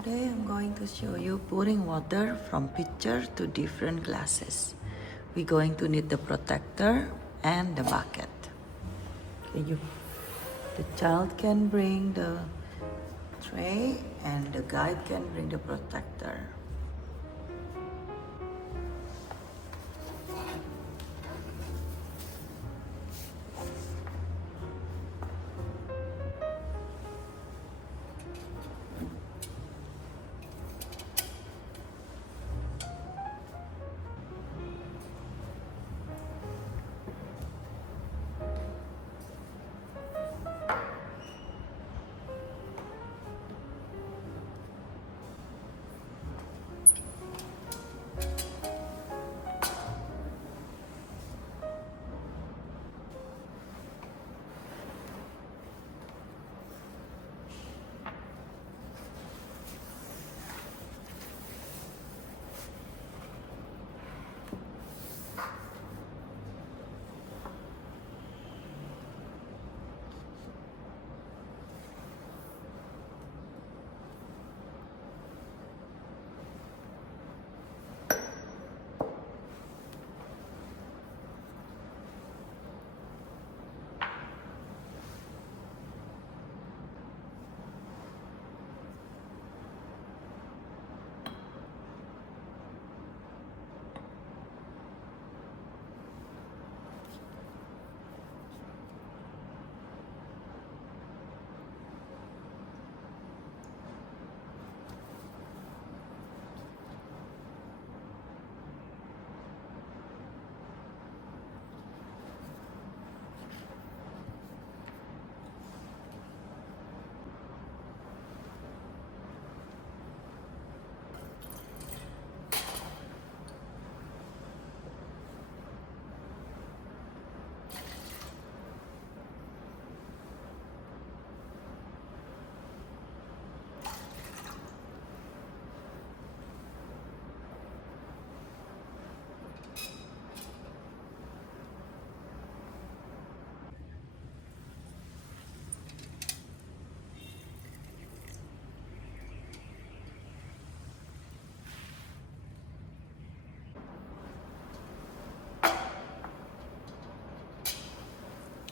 Today I'm going to show you pouring water from pitcher to different glasses. We're going to need the protector and the bucket. Okay, the child can bring the tray and the guide can bring the protector.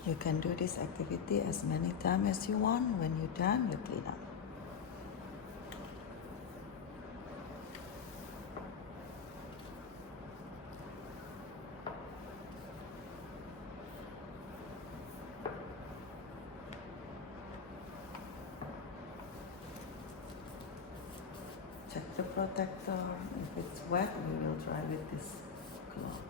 You can do this activity as many times as you want. When you're done, you clean up. Check the protector. If it's wet, we will dry with this cloth.